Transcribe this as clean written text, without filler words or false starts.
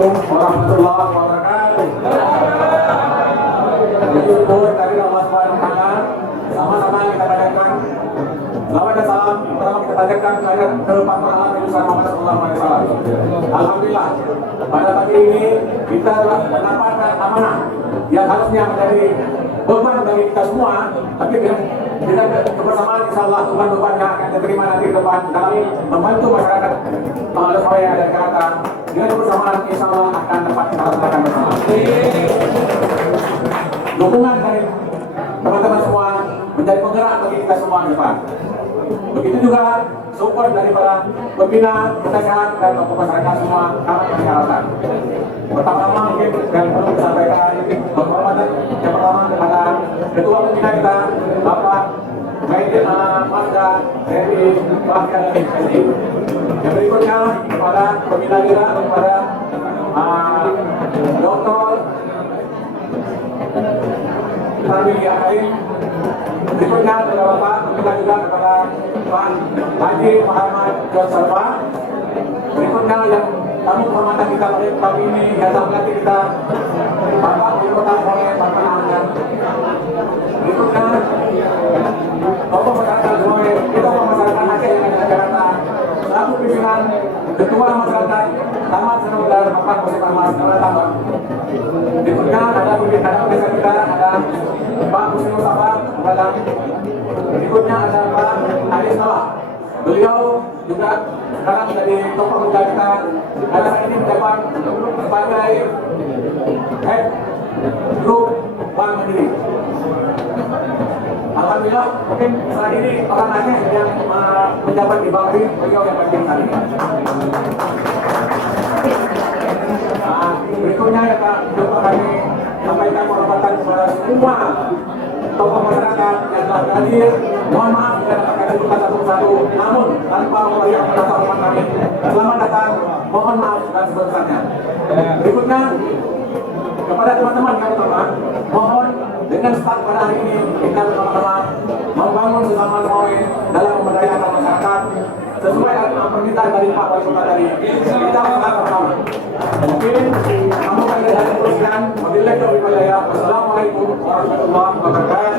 Assalamualaikum warahmatullahi wabarakatuh. Bersyukur dari Allah Subhanahu wa taala, sama-sama kita panjatkan selamat dan salam pertama kita panjatkan ke Pahlawan Nabi Muhammad SAW. Alhamdulillah, pada pagi ini kita telah mendapatkan amanah yang harusnya menjadi beban bagi kita semua, tapi dengan kebersamaan insya Allah beban-beban yang akan diterima nanti ke depan dalam membantu masyarakat Pengalos Maya dan Jakarta dengan kebersamaan insya Allah akan dapat kita laksanakan bersama. Dukungan dari teman-teman semua menjadi penggerak bagi kita semua ke depan. Begitu juga support dari para pembina, penasehat dan tokoh masyarakat semua kami persyaratan. Pertama-tama mungkin yang perlu disampaikan penghormatan yang pertama kepada Ketua Pembina kita Bapak Maidin Masda TNI Bahkan SI. Yang berikutnya kepada pembina kita kepada Dr. Tarmili Akarim. Berikutnya kepada Bapak pembina juga kepada Pak Haji Muhammad Josalva. Berikutnya yang tamu kehormatan kita pada pagi ini yang nanti kita Bapak Wali Kota Moe Bapak Nahar. Berikutnya tokoh masyarakat Moe, tokoh masyarakat Aceh yang ada di Jakarta, selaku pimpinan Ketua Masyarakat Taman Senudar Bapak Musik Ahmad Tambang. Berikutnya ada pimpinan desa kita ada Pak Muslim Mustafa Badan. Berikutnya ada Pak Adi Salah. Beliau juga sekarang menjadi tokoh muda kita karena saat ini menjabat sebagai head grup Bank Mandiri. Alhamdulillah, mungkin saat ini orang Aceh yang menjabat di Bank Mandiri, beliau yang bagian saat ini. Berikutnya ya Pak, coba kami sampaikan penghormatan kepada semua tokoh masyarakat yang telah hadir. Mohon maaf jika akan dibuka satu-satu, namun tanpa mewakili rasa hormat kami. Selamat datang, mohon maaf dan sebesarnya. Berikutnya kepada teman-teman yang utama, mohon dengan start pada hari ini kita bersama-sama membangun bersama Moe dalam memberdayakan masyarakat sesuai dengan permintaan dari Pak Wali Kota tadi. Kita bersama-sama. Mungkin kamu akan dari teruskan. Wabillahi taufiq wal hidayah. Wassalamualaikum warahmatullahi wabarakatuh.